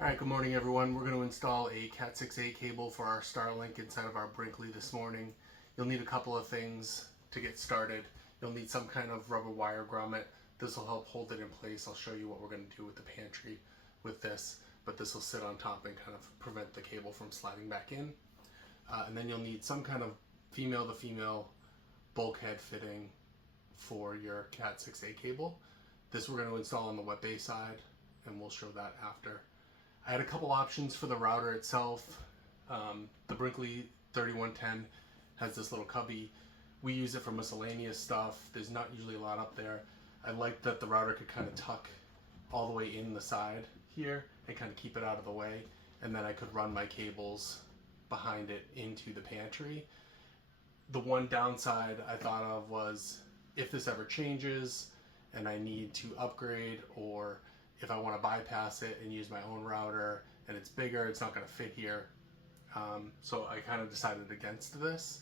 Alright, good morning everyone. We're going to install a Cat6A cable for our Starlink inside of our Brinkley this morning. You'll need a couple of things to get started. You'll need some kind of rubber wire grommet. This will help hold it in place. I'll show you what we're going to do with the Pantry with this, but this will sit on top and kind of prevent the cable from sliding back in. And then you'll need some kind of female to female bulkhead fitting for your Cat6A cable. This we're going to install on the wet base side, and we'll show that after. I had a couple options for the router itself. The Brinkley 3110 has this little cubby. We use it for miscellaneous stuff. There's not usually a lot up there. I liked that the router could kind of tuck all the way in the side here and kind of keep it out of the way, and then I could run my cables behind it into the pantry. The one downside I thought of was if this ever changes and I need to upgrade, or if I want to bypass it and use my own router and it's bigger, it's not going to fit here. So I kind of decided against this.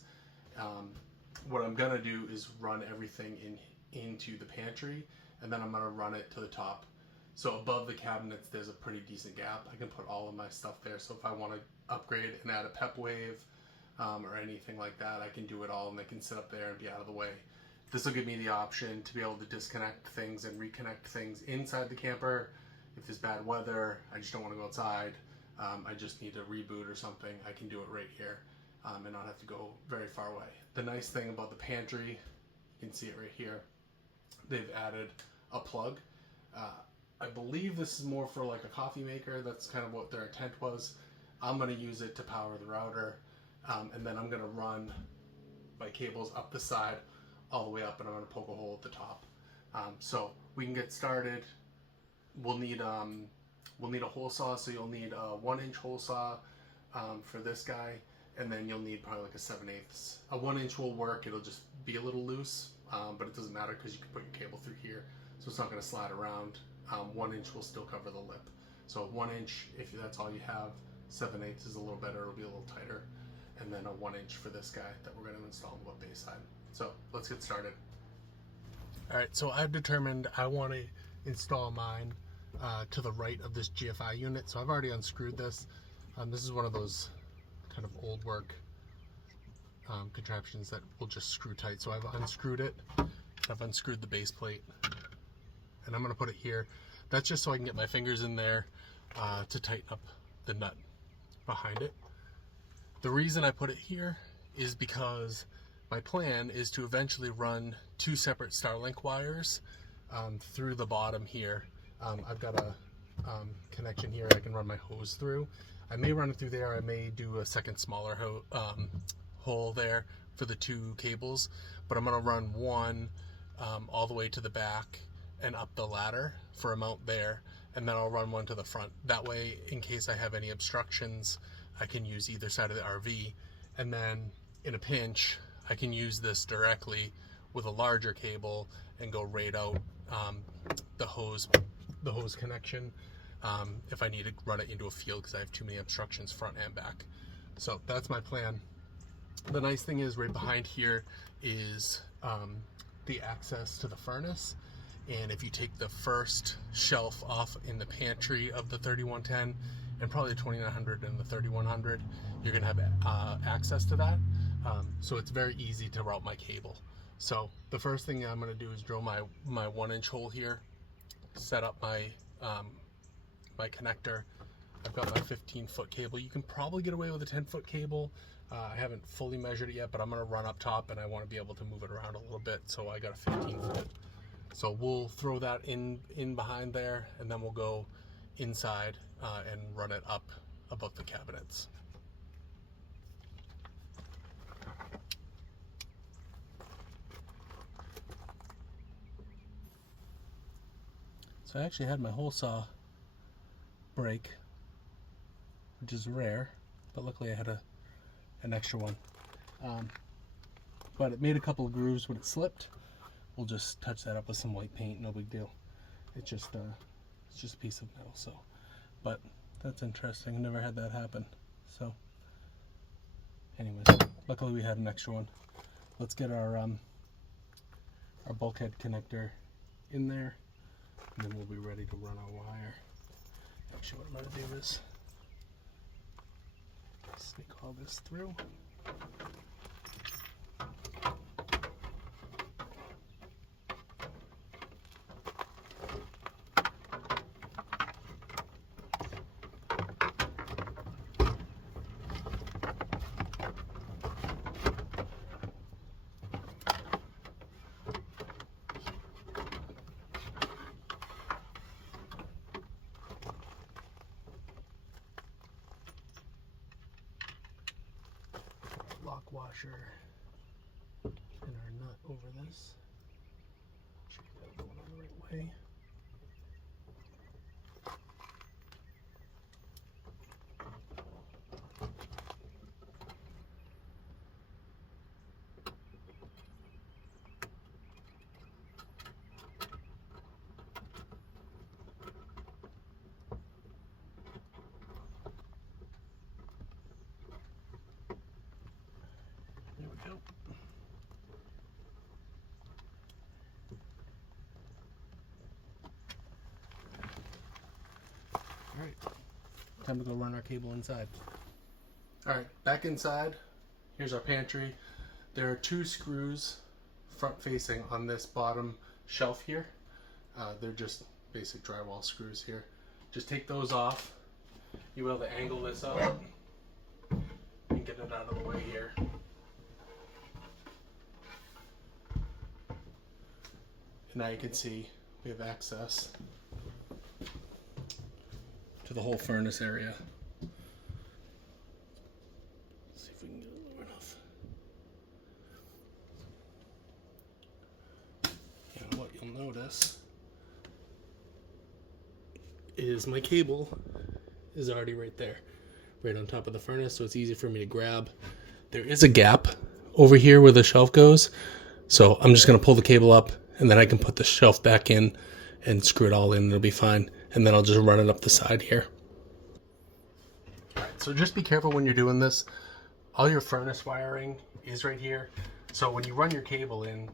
What I'm going to do is run everything into the pantry, and then I'm going to run it to the top. So above the cabinets, there's a pretty decent gap. I can put all of my stuff there. So if I want to upgrade and add a pep wave or anything like that, I can do it all and they can sit up there and be out of the way. This will give me the option to be able to disconnect things and reconnect things inside the camper. If there's bad weather, I just don't want to go outside, I just need to reboot or something, I can do it right here and not have to go very far away. The nice thing about the pantry, you can see it right here, they've added a plug. I believe this is more for like a coffee maker. That's kind of what their intent was. I'm going to use it to power the router, and then I'm going to run my cables up the side all the way up, and I'm going to poke a hole at the top. So we can get started. We'll need a hole saw, so you'll need a 1-inch hole saw for this guy, and then you'll need probably like a 7/8. A 1-inch will work. It'll just be a little loose, but it doesn't matter because you can put your cable through here, so it's not going to slide around. 1-inch will still cover the lip. So 1-inch, if that's all you have. 7/8 is a little better. It'll be a little tighter. And then a 1-inch for this guy that we're going to install on the wet base side. So let's get started. Alright, so I've determined I want to install mine to the right of this GFI unit. So I've already unscrewed this. This is one of those kind of old work contraptions that will just screw tight. So I've unscrewed it. I've unscrewed the base plate. And I'm going to put it here. That's just so I can get my fingers in there to tighten up the nut behind it. The reason I put it here is because my plan is to eventually run 2 separate Starlink wires through the bottom here. I've got a connection here I can run my hose through. I may run it through there. I may do a second smaller hole there for the 2 cables, but I'm going to run one all the way to the back and up the ladder for a mount there, and then I'll run one to the front. That way, in case I have any obstructions, I can use either side of the RV, and then in a pinch I can use this directly with a larger cable and go right out the hose connection if I need to run it into a field because I have too many obstructions front and back. So that's my plan. The nice thing is right behind here is the access to the furnace, and if you take the first shelf off in the pantry of the 3110 and probably the 2900 and the 3100, you're gonna have access to that. So it's very easy to route my cable. So the first thing I'm gonna do is drill my 1-inch hole here, set up my my connector. I've got my 15-foot cable. You can probably get away with a 10-foot cable. I haven't fully measured it yet, but I'm gonna run up top and I wanna be able to move it around a little bit, so I got a 15-foot. So we'll throw that in behind there, and then we'll go inside and run it up above the cabinets. So I actually had my hole saw break, which is rare, but luckily I had an extra one. But it made a couple of grooves when it slipped. We'll just touch that up with some white paint, no big deal. It's just a piece of metal. So, but that's interesting. I never had that happen. So, anyways, luckily we had an extra one. Let's get our bulkhead connector in there, and then we'll be ready to run our wire. Actually, what I'm going to do is sneak all this through. Lock washer and our nut over this. Check that going on the right way. There we go. Alright, time to go run our cable inside. Alright, back inside. Here's our pantry. There are 2 screws front facing on this bottom shelf here. They're just basic drywall screws here. Just take those off. You'll be able to angle this up and get it out of the way here. And now you can see we have access to the whole furnace area. Let's see if we can get it low enough. And what you'll notice is my cable is already right there, right on top of the furnace, so it's easy for me to grab. There is a gap over here where the shelf goes, so I'm just going to pull the cable up and then I can put the shelf back in and screw it all in. It'll be fine. And then I'll just run it up the side here. Alright, so just be careful when you're doing this. All your furnace wiring is right here. So when you run your cable in,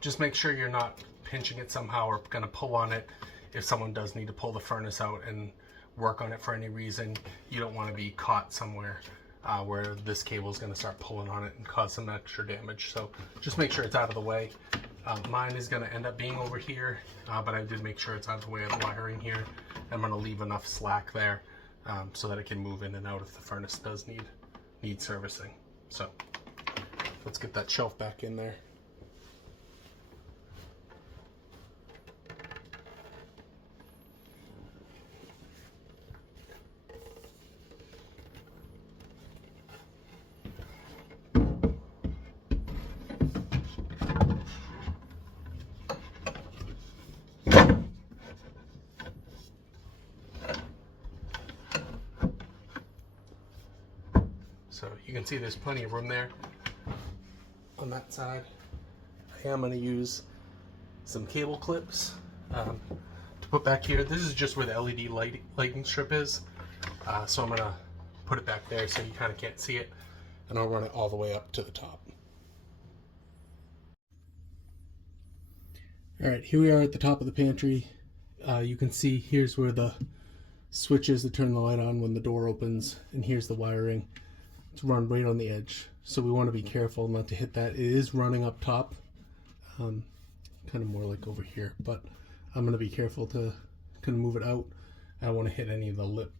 just make sure you're not pinching it somehow or going to pull on it. If someone does need to pull the furnace out and work on it for any reason, you don't want to be caught somewhere where this cable is going to start pulling on it and cause some extra damage. So just make sure it's out of the way. Mine is going to end up being over here, but I did make sure it's out of the way of the wiring here. I'm going to leave enough slack there so that it can move in and out if the furnace does need servicing. So let's get that shelf back in there. So you can see there's plenty of room there on that side. I am going to use some cable clips to put back here. This is just where the LED lighting strip is. So I'm going to put it back there so you kind of can't see it, and I'll run it all the way up to the top. Alright, here we are at the top of the pantry. You can see here's where the switch is to turn the light on when the door opens, and here's the wiring. It's run right on the edge, so we want to be careful not to hit that. It is running up top, kind of more like over here, but I'm going to be careful to kind of move it out. I don't want to hit any of the lip.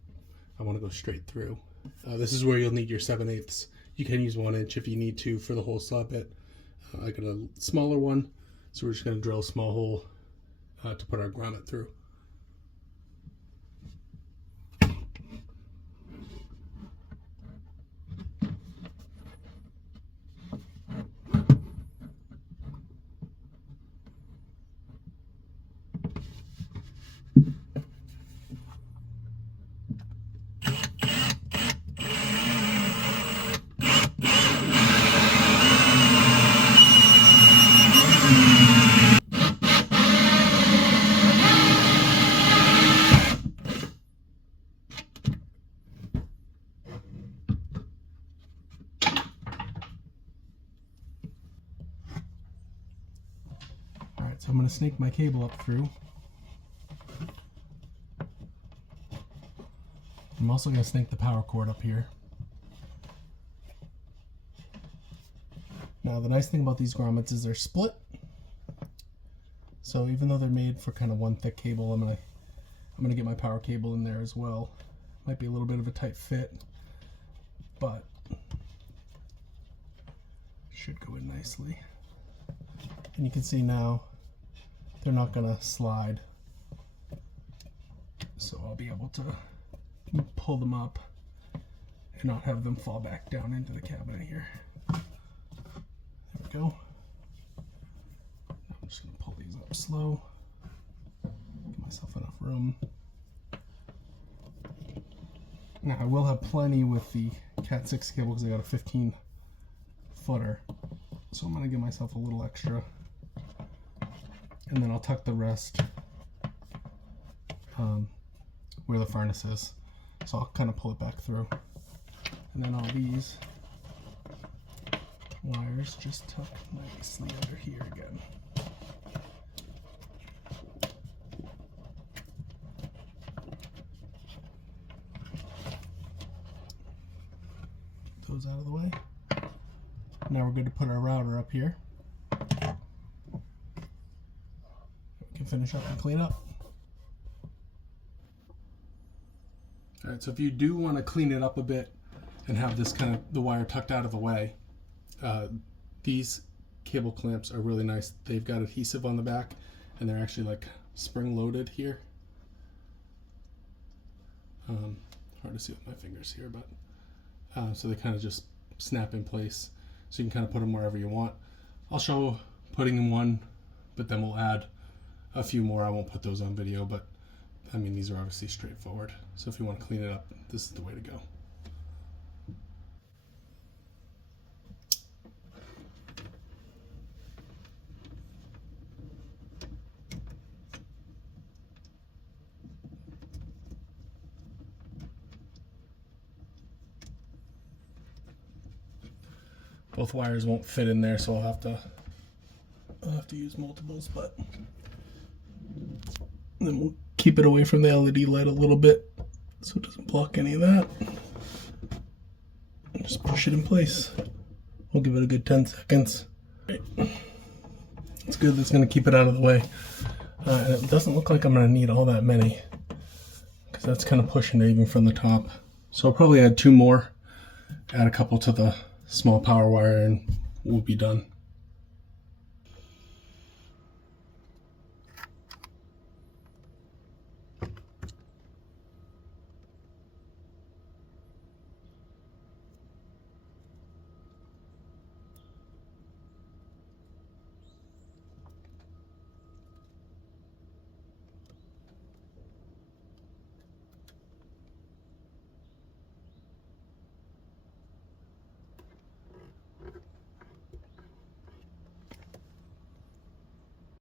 I want to go straight through. This is where you'll need your 7/8. You can use 1 inch if you need to for the whole saw bit. I got a smaller one, so we're just going to drill a small hole to put our grommet through. So I'm going to snake my cable up through. I'm also going to snake the power cord up here. Now the nice thing about these grommets is they're split. So even though they're made for kind of one thick cable, I'm gonna get my power cable in there as well. Might be a little bit of a tight fit, but should go in nicely. And you can see now they're not gonna slide. So I'll be able to pull them up and not have them fall back down into the cabinet here. There we go. I'm just going to pull these up slow. Give myself enough room. Now I will have plenty with the Cat6 cable because I got a 15 footer. So I'm going to give myself a little extra. And then I'll tuck the rest where the furnace is. So I'll kind of pull it back through. And then all these wires just tuck nicely under here again. Get those out of the way. Now we're good to put our router up here. We can finish up and clean up. Alright, so if you do want to clean it up a bit and have this kind of the wire tucked out of the way, these cable clamps are really nice. They've got adhesive on the back and they're actually like spring loaded here. Hard to see with my fingers here, but so they kind of just snap in place. So you can kind of put them wherever you want. I'll show putting in one, but then we'll add a few more. I won't put those on video, but I mean, these are obviously straightforward. So if you want to clean it up, this is the way to go. Both wires won't fit in there, so I'll have to use multiples, but then we'll keep it away from the LED light a little bit so it doesn't block any of that. And just push it in place. We'll give it a good 10 seconds. Right. It's good. That's going to keep it out of the way. And it doesn't look like I'm going to need all that many because that's kind of pushing it even from the top. So I'll probably add 2 more, add a couple to the small power wire, and we'll be done.